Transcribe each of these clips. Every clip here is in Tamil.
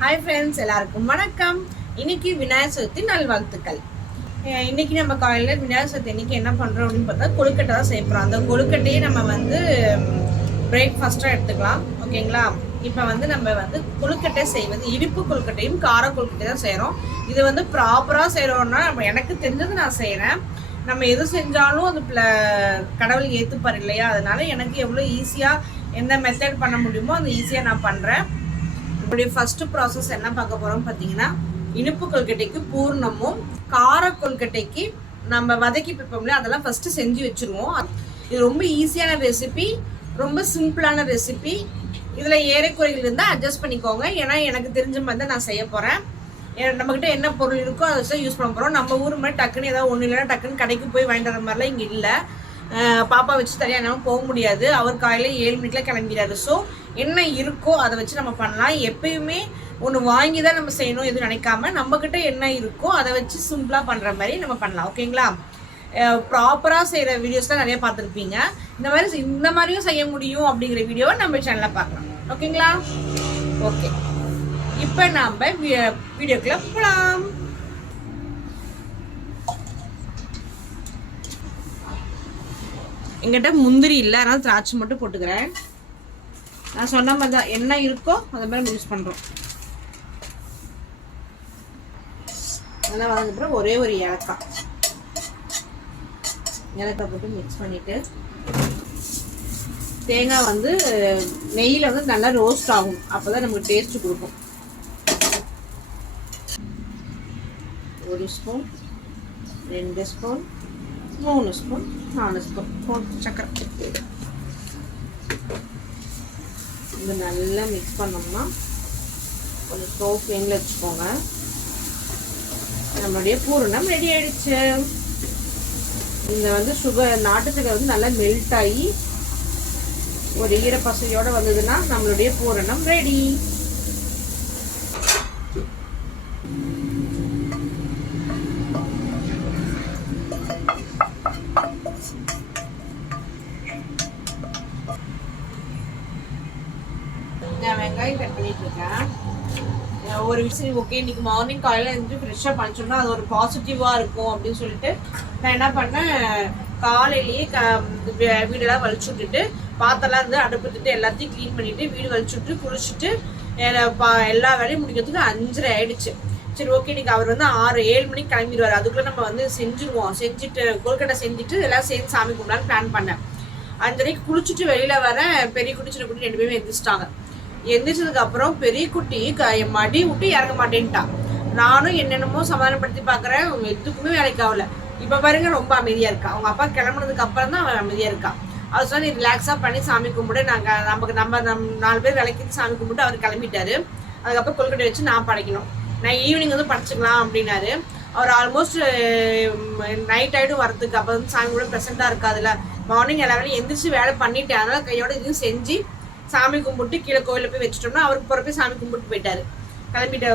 ஹாய் ஃப்ரெண்ட்ஸ், எல்லாருக்கும் வணக்கம். இன்னைக்கு விநாயகர் சதுர்த்தி நல்வாழ்த்துக்கள். இன்னைக்கு நம்ம காலையில் விநாயகர் சதுர்த்தி இன்னைக்கு என்ன பண்ணுறோம் அப்படின்னு பார்த்தா கொழுக்கட்டை தான் செய்யப்படுறோம். அந்த கொழுக்கட்டையே நம்ம பிரேக்ஃபாஸ்ட்டாக எடுத்துக்கலாம். ஓகேங்களா? இப்போ நம்ம கொழுக்கட்டை செய்வது இனிப்பு கொழுக்கட்டையும் கார கொழுக்கட்டையும் தான் செய்கிறோம். இது ப்ராப்பராக செய்கிறோன்னா எனக்கு தெரிஞ்சது நான் செய்கிறேன். நம்ம எது செஞ்சாலும் அது கடவுள் ஏற்றுப்பார் இல்லையா? அதனால எனக்கு எவ்வளோ ஈஸியாக எந்த மெத்தட் பண்ண முடியுமோ அந்த ஈஸியாக நான் பண்ணுறேன். நம்மளுடைய ஃபர்ஸ்ட் ப்ராசஸ் என்ன பார்க்க போகிறோம் பார்த்தீங்கன்னா, இனிப்பு கொழுக்கட்டைக்கு பூர்ணமும் கார கொழுக்கட்டைக்கு நம்ம வதக்கி பிப்போம்ல அதெல்லாம் ஃபஸ்ட்டு செஞ்சு வச்சுருவோம். இது ரொம்ப ஈஸியான ரெசிபி, ரொம்ப சிம்பிளான ரெசிபி. இதில் ஏறைக்குறைகள் இருந்தால் அட்ஜஸ்ட் பண்ணிக்கோங்க. ஏன்னா எனக்கு தெரிஞ்ச மாதிரி தான் நான் செய்ய போகிறேன். நம்மக்கிட்ட என்ன பொருள் இருக்கோ அதை வச்சு யூஸ் பண்ண போகிறோம். நம்ம ஊர் மாதிரி டக்குன்னு ஏதாவது ஒன்று இல்லைன்னா டக்குன்னு கடைக்கு போய் வாங்கிட்டு வர மாதிரிலாம் இங்கே இல்லை. பாப்பா வச்சு தனியாக நம்ம போக முடியாது. அவர் காலையில் 7 மணிக்கெலாம் கிளம்பிடாரு. ஸோ என்ன இருக்கோ அதை வச்சு நம்ம பண்ணலாம். எப்பயுமே ஒன்று வாங்கி தான் நம்ம செய்யணும் எதுவும் நினைக்காம நம்மக்கிட்ட என்ன இருக்கோ அதை வச்சு சிம்பிளாக பண்ணுற மாதிரி நம்ம பண்ணலாம். ஓகேங்களா? ப்ராப்பராக செய்கிற வீடியோஸ்லாம் நிறைய பார்த்துருப்பீங்க. இந்த மாதிரியும் செய்ய முடியும் அப்படிங்கிற வீடியோவை நம்ம சேனலில் பார்க்கலாம். ஓகேங்களா? ஓகே, இப்போ நாம் வீடியோக்குள்ளே போகலாம். எங்கிட்ட முந்திரி இல்லை, அதனால திராட்சை மட்டும் போட்டுக்கிறேன். நான் சொன்ன மாதிரி தான் என்ன இருக்கோ அதை மாதிரி நம்ம யூஸ் பண்ணுறோம். அதெல்லாம் வதங்கப்புறம் ஒரே ஒரு ஏலக்காய் போட்டு மிக்ஸ் பண்ணிவிட்டு தேங்காய் நெய்யில் நல்லா ரோஸ்ட் ஆகும். அப்போ தான் நமக்கு டேஸ்ட்டு கொடுக்கும். 1 ஸ்பூன், 2 ஸ்பூன், 3 ஸ்பூன், 4 ஸ்பூன் சக்கரை இது நல்லா மிக்ஸ் பண்ணோம்னா கொஞ்சம் ஸ்லோ ஃப்ளேமில் வச்சுக்கோங்க. நம்மளுடைய பூரணம் ரெடி ஆயிடுச்சு. இந்த சுகர் நாட்டு சக்கரை நல்லா மெல்ட் ஆகி ஒரு ஈரப்பசையோடு வந்ததுன்னா நம்மளுடைய பூரணம் ரெடி. நான் வெங்காயம் கட் பண்ணிட்டு இருக்கேன். ஒரு விஷயம் ஓகே, இன்னைக்கு மார்னிங் காலையில் எழுந்து ஃப்ரெஷ்ஷாக பண்ணிச்சோம்னா அது ஒரு பாசிட்டிவாக இருக்கும் அப்படின்னு சொல்லிட்டு நான் என்ன பண்ணேன், காலையிலேயே வீடெல்லாம் வலிச்சு விட்டுட்டு பாத்தெல்லாம் அடுப்புட்டு எல்லாத்தையும் க்ளீன் பண்ணிட்டு வீடு வலிச்சு விட்டு குளிச்சுட்டு எல்லா வேலையும் முடிக்கிறதுக்கு 5:30 ஆயிடுச்சு. சரி ஓகே, இன்னைக்கு அவர் 6-7 மணிக்கு கிளம்பிடுவார். அதுக்குள்ளே நம்ம செஞ்சுருவோம். செஞ்சுட்டு கொழுக்கட்டை செஞ்சுட்டு எல்லாம் சேர்ந்து சாமி கும்பிடலான்னு பிளான் பண்ணேன். 5:30க்கு குளிச்சுட்டு வெளியில் வர பெரிய குட்டி சின்ன குட்டி 2 பேருமே எந்திரிச்சிட்டாங்க. எந்திரிச்சதுக்கு அப்புறம் பெரிய குட்டி மடி விட்டு இறங்க மாட்டேன்ட்டான். நானும் என்னென்னமோ சமாதானப்படுத்தி பார்க்குறேன், எதுக்குமே வேலைக்கு ஆகல. இப்போ பாருங்க ரொம்ப அமைதியாக இருக்கா. அவங்க அப்பா கிளம்புனதுக்கு அப்புறம் தான் அவன் அமைதியாக இருக்கான். அவர் சொன்னால் நீ ரிலாக்ஸாக பண்ணி சாமி கும்பிட்டு நம்ம 4 பேர் விளக்கிட்டு சாமி கும்பிட்டு அவர் கிளம்பிட்டாரு. அதுக்கப்புறம் கொழுக்கட்டை வச்சு நான் படைக்கணும். நான் ஈவினிங் படைச்சிக்கலாம் அப்படின்னாரு. அவர் ஆல்மோஸ்ட் நைட் ஆகிடும் வரதுக்கு. அப்போ சாமி கூட ப்ரெசென்ட்டாக இருக்காதுல்ல. மார்னிங் எல்லா வேலையும் எந்திரிச்சு வேலை பண்ணிட்டேன். அதனால் கையோட இதையும் செஞ்சு சாமி கும்பிட்டு கீழே கோயிலில் போய் வச்சுட்டோம்னா அவருக்கு போகிறப்ப சாமி கும்பிட்டு போயிட்டாரு. கிளம்பிட்டு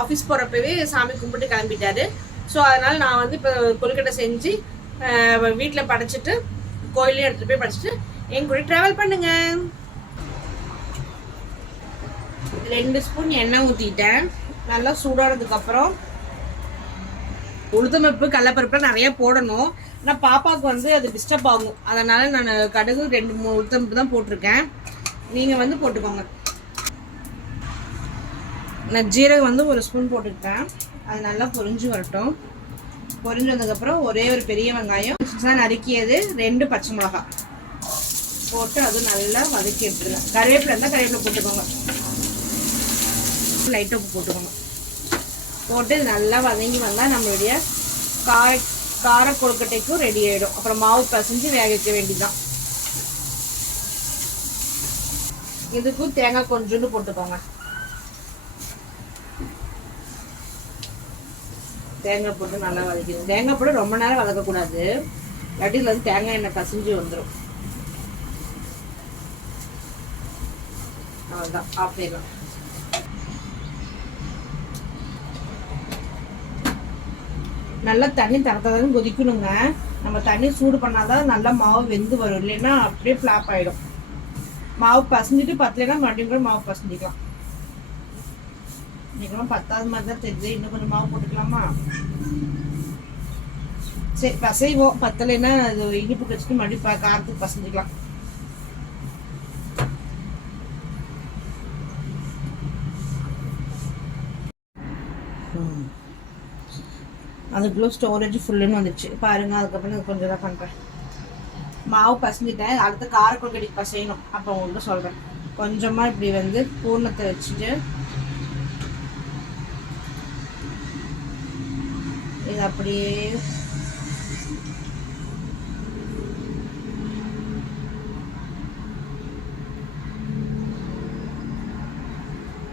ஆஃபீஸ் போகிறப்பவே சாமி கும்பிட்டு கிளம்பிட்டாரு. ஸோ அதனால் நான் இப்போ கொழுக்கட்டை செஞ்சு வீட்டில் படைச்சிட்டு கோயிலையும் எடுத்துகிட்டு போய் படைச்சிட்டு என் கூட ட்ராவல் பண்ணுங்க. 2 ஸ்பூன் எண்ணெய் ஊற்றிட்டேன். நல்லா சூடானதுக்கப்புறம் உளுத்தம்பருப்பு கடலைப்பருப்புலாம் நிறைய போடணும். ஆனால் பாப்பாவுக்கு அது டிஸ்டர்ப் ஆகும். அதனால் நான் கடுகு 2-3 உளுத்தம்பருப்பு தான் போட்டிருக்கேன். நீங்கள் போட்டுக்கோங்க. நான் ஜீரகம் 1 ஸ்பூன் போட்டுக்கிட்டேன். அது நல்லா பொரிஞ்சு வரட்டும். பொரிஞ்சு வந்ததுக்கப்புறம் ஒரே ஒரு பெரிய வெங்காயம் நறுக்கியது, 2 பச்சை மிளகாய் போட்டு அது நல்லா வதக்கி எடுத்துருங்க. கருவேப்பிலை இருந்தால் கருவேப்பிலை போட்டுக்கோங்க. லைட்டாக உப்பு போட்டுக்கோங்க. போட்டு நல்லா வதங்கி வந்தால் நம்மளுடைய கார கொழுக்கட்டைக்கும் ரெடி ஆகிடும். அப்புறம் மாவு பசைஞ்சு வேக வைக்க வேண்டியதுதான். இதுக்கும் தேங்காய் கொஞ்சோண்டு போட்டுக்கோங்க. தேங்காய் போட்டு நல்லா வதக்கிடும். தேங்காய் போட்டு ரொம்ப நேரம் வதக்கக்கூடாது. இல்லாட்டி தேங்காய் எண்ணெய் கசிஞ்சு வந்துடும். அவ்வளோதான், ஆஃப் பண்ணிடலாம். நல்லா தண்ணி தரத்ததான் கொதிக்கணுங்க. நம்ம தண்ணி சூடு பண்ணாதான் நல்லா மாவு வெந்து வரும். இல்லைன்னா அப்படியே ஃப்ளாப் ஆகிடும். மாவு பசஞ்சிட்டு பத்தலைன்னா மறுபடியும் கூட மாவு பசஞ்சிக்கலாம். இன்னைக்கு பத்தாவது மாதிரி தான் தெரியுது. இன்னும் கொஞ்சம் மாவு போட்டுக்கலாமா? சரி பசைவோம். பத்தலைன்னா அது இனிப்பு வச்சுட்டு மறுபடியும் காரத்துக்கு பசஞ்சிக்கலாம். அதுக்குள்ளே ஸ்டோரேஜ் ஃபுல்லுன்னு வந்துடுச்சு பாருங்க. அதுக்கப்புறம் கொஞ்சம் தான் பண்ணுறேன். மாவு பசஞ்சிட்டேன். அடுத்த காரக்குழக்கடிக்கு பசையணும். அப்போ உங்களுக்கு சொல்கிறேன். கொஞ்சமாக இப்படி வந்து பூர்ணத்தை வச்சுட்டு இது அப்படியே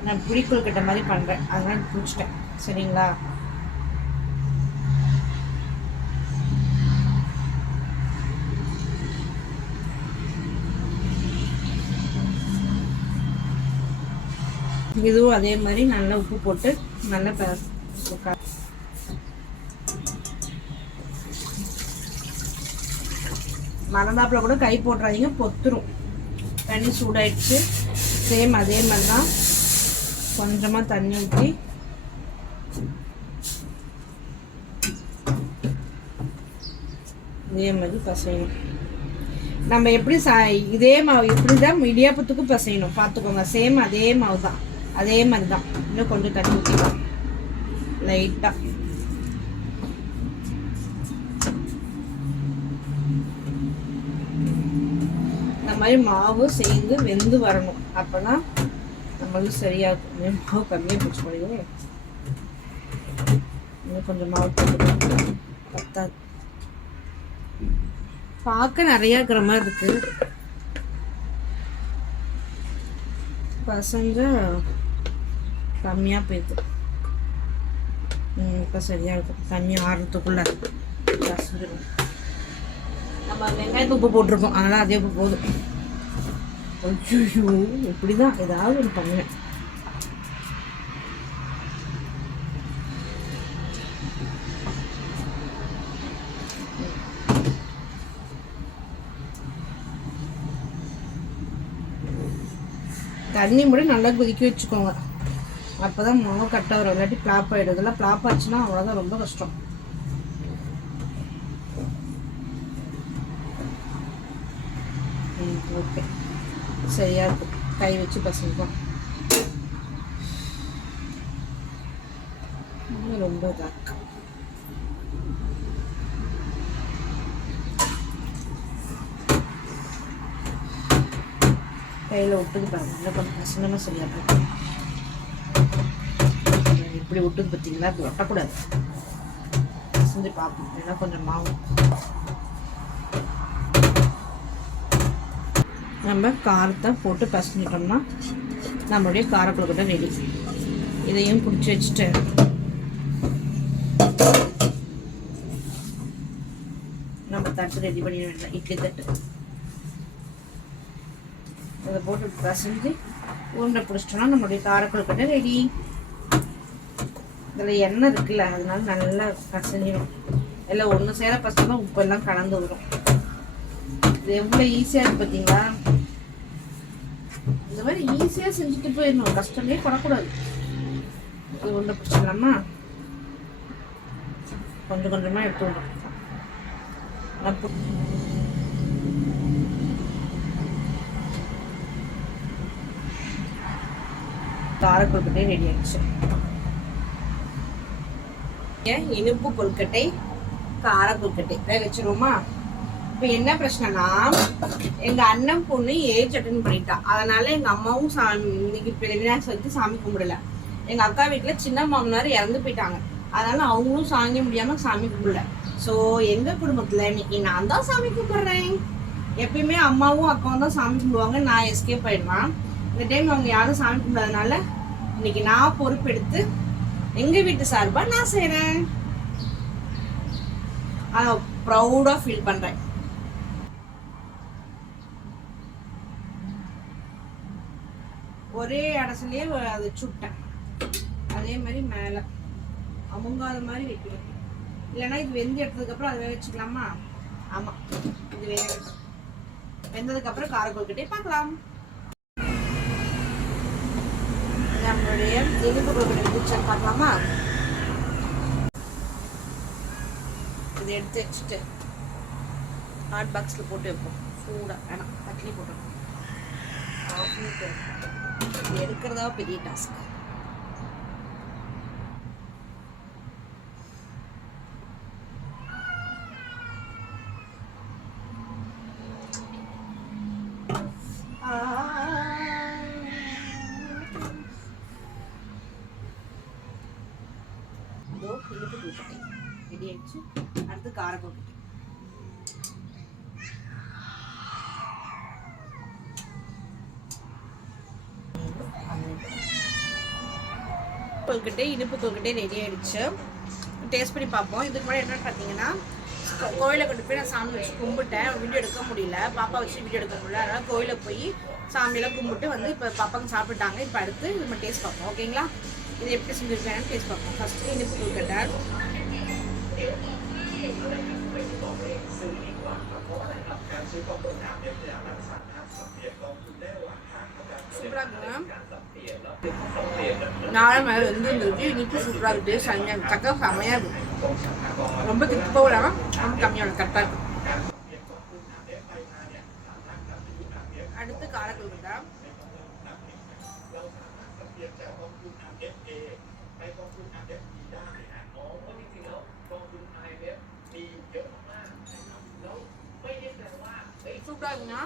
நான் புளிக்குள் கிட்ட மாதிரி பண்ணுறேன். அதனால பிடிச்சிட்டேன். சரிங்களா? இதுவும் அதே மாதிரி நல்லா உப்பு போட்டு நல்லா மறந்தாப்புல கூட கை போட்டுறாதீங்க, பொத்துரும். தண்ணி சூடாயிடுச்சு. சேம் அதே மாதிரி தான் கொஞ்சமாக தண்ணி ஊற்றி இதே மாதிரி பசையணும். நம்ம எப்படி இதே மாவு இப்படி தான் இடியாப்பத்துக்கும் பசையணும். பார்த்துக்கோங்க. சேம் அதே மாவு தான், அதே மாதிரி தான். இன்னும் கொஞ்சம் தண்ணி ஊற்றிக்கலாம் லைட்டாக. இந்த மாதிரி மாவு சேர்ந்து வெந்து வரணும். அப்போ தான் நம்மளுக்கு சரியாக இருக்கும். மாவு கம்மியாக பிடிச்சி போடுங்க. இன்னும் கொஞ்சம் மாவு போட்டு பத்தாது. பார்க்க நிறையா இருக்கிற மாதிரி இருக்கு. பசங்க கம்மியாக போயிடுது. இப்போ சரியாக இருக்கும். தண்ணி ஆறுறதுக்குள்ள பசஞ்சிடும். நம்ம வெங்காயத்து உப்பு போட்டிருக்கோம், அதனால் அதே உப்பு போதும். ஐயோ இப்படி தான் ஏதாவது ஒரு பண்ணுவேன். தண்ணி மட்டும் நல்லா கொதிக்க வச்சுக்கோங்க. அப்போ தான் மாவு கட்ட வரும். இல்லாட்டி பிளாப் ஆகிடும். இதெல்லாம் பிளாப் ஆச்சுன்னா அவ்வளோதான், ரொம்ப கஷ்டம். ஓகே சரியா இருக்கும். கை வச்சு பசங்க ரொம்ப இதாக இருக்கு. கையில் விட்டுது பாருங்க. இன்னும் கொஞ்சம் பசங்கமாக சரியா இருக்கும். இப்படி விட்டுது பார்த்தீங்களா? இப்படி ஒட்டக்கூடாது. செஞ்சு பார்ப்போம். ஏன்னா கொஞ்சம் மாவு நம்ம காரத்தை போட்டு பசஞ்சிட்டோம்னா நம்மளுடைய காரக்குழக்கட்டை ரெடி. இதையும் பிடிச்சி வச்சுட்டு நம்ம தட்டு ரெடி பண்ணிட வேண்டாம். இட்லி தட்டு அதை போட்டு பசஞ்சு உருண்டை பிடிச்சிட்டோம்னா நம்மளுடைய காரக்குழக்கட்டை ரெடி. இதில் எண்ணெய் இருக்குல்ல, அதனால நல்லா பசஞ்சிடும். எல்லாம் ஒன்று சேர பசங்க உப்பெல்லாம் கலந்து வரும். இது எவ்வளோ ஈஸியாக இருக்குது பார்த்தீங்களா? இந்த மாதிரி ஈஸியாக செஞ்சுட்டு போயிடணும். கஷ்டமே படக்கூடாது. இது உருண்டை பிடிச்சிடலாமா? கொஞ்சம் கொஞ்சமாக எடுத்து விடணும். காரக்கொழுக்கட்டை ரெடி ஆயிடுச்சு. இனிப்பு கொழுக்கட்டை, காரக்கொழுக்கட்டை வேக வச்சிருவோமா? இப்போ என்ன பிரச்சனைனா, எங்க அண்ணன் பொண்ணு ஏஜ் அட்டன் பண்ணிட்டா. அதனால எங்க அம்மாவும் இன்னைக்கு விநாயகர் சதுர்த்தி சாமி கும்பிடல. எங்க அக்கா வீட்டுல சின்ன மாமனார் இறந்து போயிட்டாங்க. அதனால அவங்களும் சாங்க முடியாம சாமி கும்பிடல. ஸோ எங்க குடும்பத்துல இன்னைக்கு நான் தான் சாமி கும்பிடுறேன். எப்பயுமே அம்மாவும் அக்காவும் தான் சாமி கும்பிடுவாங்க. நான் எஸ்கேப் ஆயிடுவேன். இந்த டைம் அவங்க யாரும் சாமி கும்பிடாதனால இன்னைக்கு நான் பொறுப்பெடுத்து எங்க வீட்டு சார்பா நான் செய்யறேன். ப்ரௌடா ஃபீல் பண்றேன். ஒரே அடசுலயே அதை சுட்டேன். அதே மாதிரி மேல அமுங்காத மாதிரி வைக்கணும். இல்லைன்னா இது வெந்து எடுத்ததுக்கு அப்புறம் அதை வேக வச்சுக்கலாமா? ஆமா, இது வேக வெந்ததுக்கு அப்புறம் காரக்கொழுக்கட்டை பார்க்கலாம். நம்மளுடைய இனிப்பு கொழுக்கட்டை பிடிச்சான்னு பார்க்கலாமா? இதை எடுத்து வச்சுட்டு ஹாட் பாக்ஸில் போட்டு வைப்போம். சூடாக வேணாம், தட்டிலே போட்டோம். இது எடுக்கிறதா பெரிய டாஸ்க். இதோ இனிப்பு கொழுக்கட்டை ரெடி ஆயிடுச்சு. அடுத்து கார கொழுக்கட்டை. கொழுக்கட்டை இனிப்பு கொழுக்கட்டை ரெடி ஆயிடுச்சு. டேஸ்ட் பண்ணி பார்ப்போம். இதுக்கு முன்னாடி என்னன்னு பார்த்தீங்கன்னா, கோயிலை கொண்டு போய் நான் சாமி வச்சு கும்பிட்டேன். வீடியோ எடுக்க முடியல, பாப்பா வச்சு வீடியோ எடுக்க முடியல. அதனால் கோயிலில் போய் சாமியெல்லாம் கும்பிட்டு வந்து இப்போ பாப்பாங்க சாப்பிட்டுட்டாங்க. இப்போ அடுத்து நம்ம டேஸ்ட் பார்ப்போம். ஓகேங்களா? இது எப்படி செஞ்சுருக்கேன்னு டேஸ்ட் பார்ப்போம். ஃபஸ்ட்டு இனிப்பு கொழுக்கட்டை. சூப்பராக இருக்குங்க. நாளை மேலே இருந்துச்சு. இனிப்பு சூப்பராக இருக்குது. சக்கரை செம்மையாக இருக்கும். ரொம்ப திப்போ இல்லாமல் ரொம்ப கம்மியாக கரெக்டாக இருக்கும். அடுத்து கார கொழுக்கட்டை. சூப்பராக இருக்குங்க.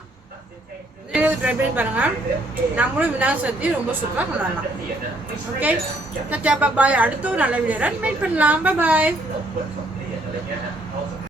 ட்ரை பண்ணி பாருங்க. நம்மளும் விநாயகர் சதுர்த்தி ரொம்ப சூப்பராக கொண்டாடலாம். ஓகே, பாய். அடுத்த ஒரு நல்ல வீடியோ மீட் பண்ணலாம். பாய்.